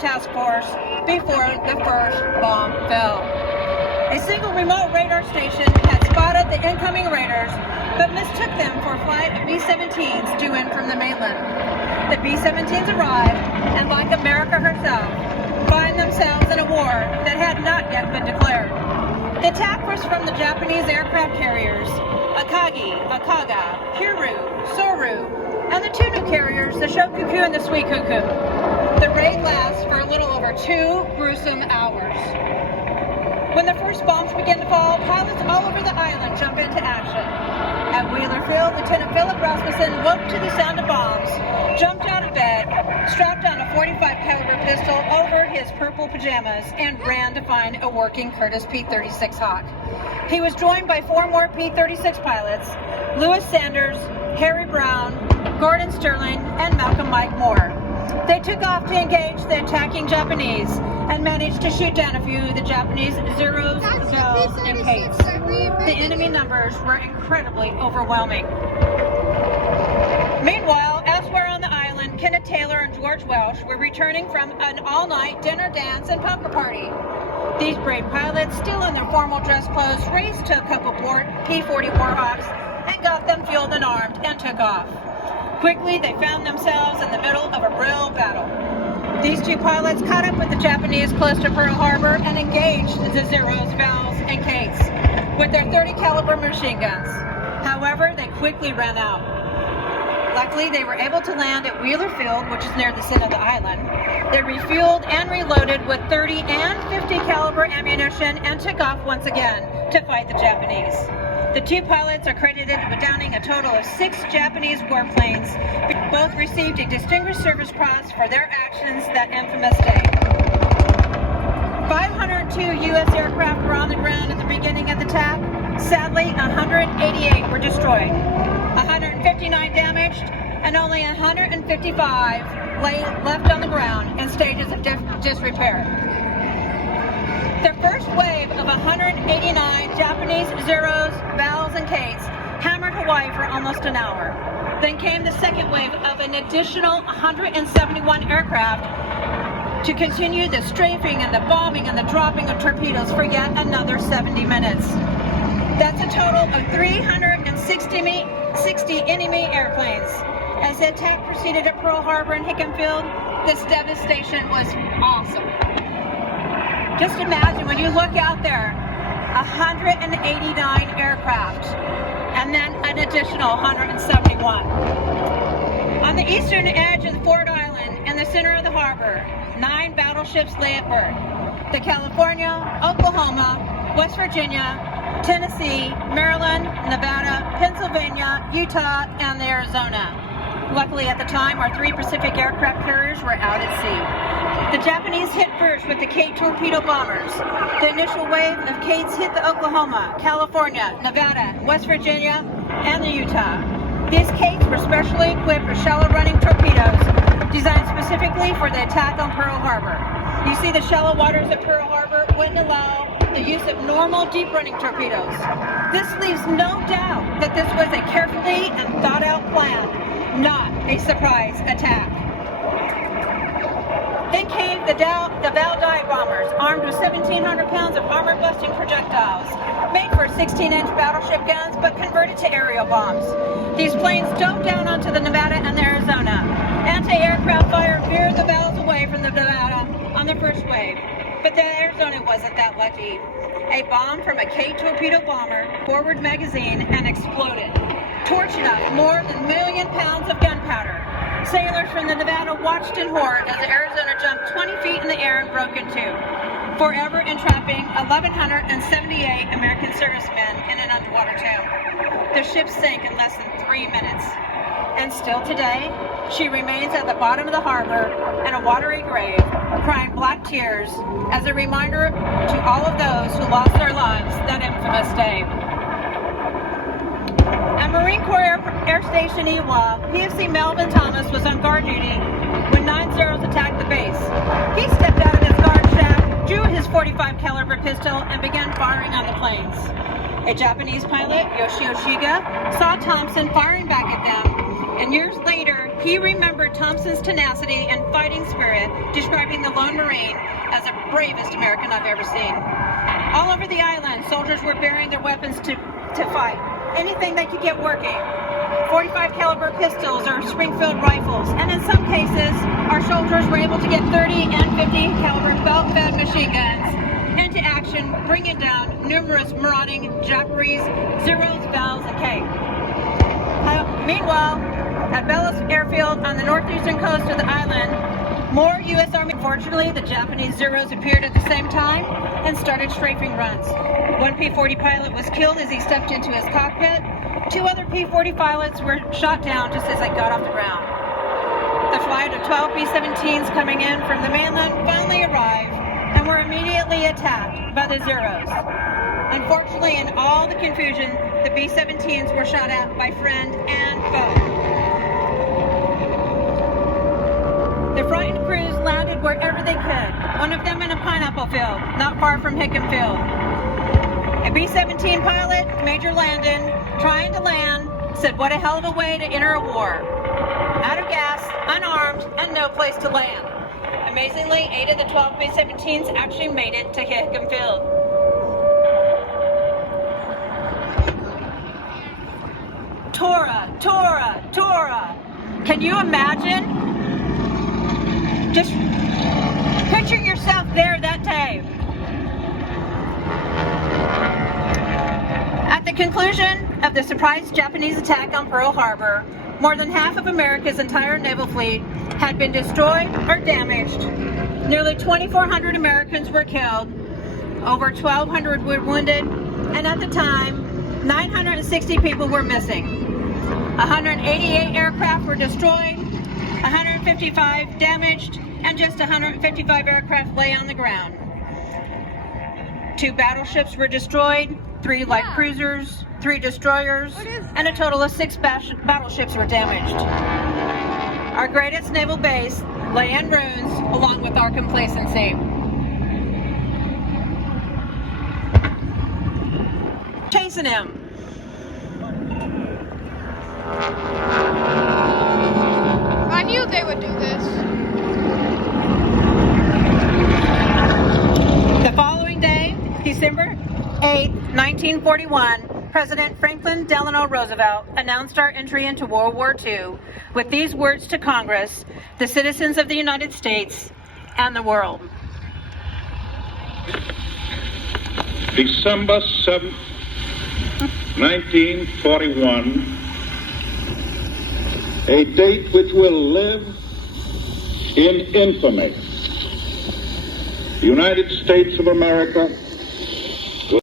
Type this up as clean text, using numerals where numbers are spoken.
task force before the first bomb fell. A single remote radar station had spotted the incoming raiders, but mistook them for a flight of B-17s due in from the mainland. The B-17s arrived, and like America herself, find themselves in a war that had not yet been declared. The attack was from the Japanese aircraft carriers, Akagi, Akaga, Hiru, Soru, and the two new carriers, the Shokuku and the Suikoku. The raid lasts for a little over 2 gruesome hours. When the first bombs begin to fall, pilots all over the island jump into action. At Wheeler Field, Lieutenant Philip Rasmussen woke to the sound of bombs, jumped out of bed, strapped on a .45 caliber pistol over his purple pajamas, and ran to find a working Curtiss P-36 Hawk. He was joined by 4 more P-36 pilots, Lewis Sanders, Harry Brown, Gordon Sterling, and Malcolm Mike Moore. They took off to engage the attacking Japanese and managed to shoot down a few of the Japanese Zeros, Zells, and Kates. The enemy numbers were incredibly overwhelming. Meanwhile, elsewhere on the island, Kenneth Taylor and George Welsh were returning from an all-night dinner, dance, and poker party. These brave pilots, still in their formal dress clothes, raced to a couple P-40 Warhawks and got them fueled and armed and took off. Quickly, they found themselves in the middle of a real battle. These two pilots caught up with the Japanese close to Pearl Harbor and engaged the Zeros, Vals, and Kates with their .30 caliber machine guns. However, they quickly ran out. Luckily, they were able to land at Wheeler Field, which is near the center of the island. They refueled and reloaded with .30 and .50 caliber ammunition and took off once again to fight the Japanese. The two pilots are credited with downing a total of 6 Japanese warplanes. Both received a Distinguished Service Cross for their actions that infamous day. 502 U.S. aircraft were on the ground at the beginning of the attack. Sadly, 188 were destroyed, 159 damaged, and only 155 lay left on the ground in stages of disrepair. The first wave of 189 Japanese Zeros, Vals, and Kates hammered Hawaii for almost an hour. Then came the second wave of an additional 171 aircraft to continue the strafing and the bombing and the dropping of torpedoes for yet another 70 minutes. That's a total of 360 enemy airplanes. As the attack proceeded at Pearl Harbor and Hickam Field, this devastation was awesome. Just imagine when you look out there, 189 aircraft, and then an additional 171. On the eastern edge of the Ford Island, in the center of the harbor, 9 battleships lay at berth. The California, Oklahoma, West Virginia, Tennessee, Maryland, Nevada, Pennsylvania, Utah, and the Arizona. Luckily at the time, our 3 Pacific aircraft carriers were out at sea. The Japanese hit first with the Kate torpedo bombers. The initial wave of Kates hit the Oklahoma, California, Nevada, West Virginia, and the Utah. These Kates were specially equipped with shallow-running torpedoes designed specifically for the attack on Pearl Harbor. You see the shallow waters at Pearl Harbor wouldn't allow the use of normal deep-running torpedoes. This leaves no doubt that this was a carefully and thought-out plan, not a surprise attack. Then came the Valdai bombers, armed with 1,700 pounds of armor-busting projectiles, made for 16-inch battleship guns, but converted to aerial bombs. These planes dove down onto the Nevada and the Arizona. Anti-aircraft fire veered the Vals away from the Nevada on the first wave, but the Arizona wasn't that lucky. A bomb from a K torpedo bomber forward magazine and exploded, torching up more than 1 million pounds of gunpowder. Sailors from the Nevada watched in horror as the Arizona jumped 20 feet in the air and broke in two, forever entrapping 1,178 American servicemen in an underwater tomb. The ship sank in less than 3 minutes. And still today, she remains at the bottom of the harbor in a watery grave, crying black tears as a reminder to all of those who lost their lives that infamous day. At Marine Corps Air Station Iwa, PFC Melvin Thomas was on guard duty when 9 Zeros attacked the base. He stepped out of his guard shack, drew his .45 caliber pistol, and began firing on the planes. A Japanese pilot, Yoshio Shiga, saw Thompson firing back at them And years later, he remembered Thompson's tenacity and fighting spirit, describing the lone Marine as the bravest American I've ever seen. All over the island, soldiers were bearing their weapons to fight. Anything they could get working. 45 caliber pistols or Springfield rifles. And in some cases, our soldiers were able to get 30 and 50 caliber belt-fed machine guns into action, bringing down numerous marauding Japanese Zeros, Vals, and K. Meanwhile, at Biloxi Airfield on the northeastern coast of the island, more U.S. Army. Fortunately, the Japanese Zeros appeared at the same time and started strafing runs. One P-40 pilot was killed as he stepped into his cockpit. 2 other P-40 pilots were shot down just as they got off the ground. The flight of 12 B-17s coming in from the mainland finally arrived and were immediately attacked by the Zeros. Unfortunately, in all the confusion, the B-17s were shot at by friend and foe. The frightened crews landed wherever they could, one of them in a pineapple field, not far from Hickam Field. A B-17 pilot, Major Landon, trying to land, said what a hell of a way to enter a war. Out of gas, unarmed, and no place to land. Amazingly, 8 of the 12 B-17s actually made it to Hickam Field. TORA, TORA, TORA. Can you imagine? Just picture yourself there that day. At the conclusion of the surprise Japanese attack on Pearl Harbor, more than half of America's entire naval fleet had been destroyed or damaged. Nearly 2,400 Americans were killed, over 1,200 were wounded, and at the time, 960 people were missing. 188 aircraft were destroyed, 155 damaged, and just 155 aircraft lay on the ground. 2 battleships were destroyed, 3 light cruisers, 3 destroyers, and a total of 6 battleships were damaged. Our greatest naval base lay in ruins along with our complacency. Chasing him. I knew they would do this. The following day, December 8, 1941, President Franklin Delano Roosevelt announced our entry into World War II with these words to Congress, the citizens of the United States, and the world. December 7th, 1941, a date which will live in infamy. The United States of America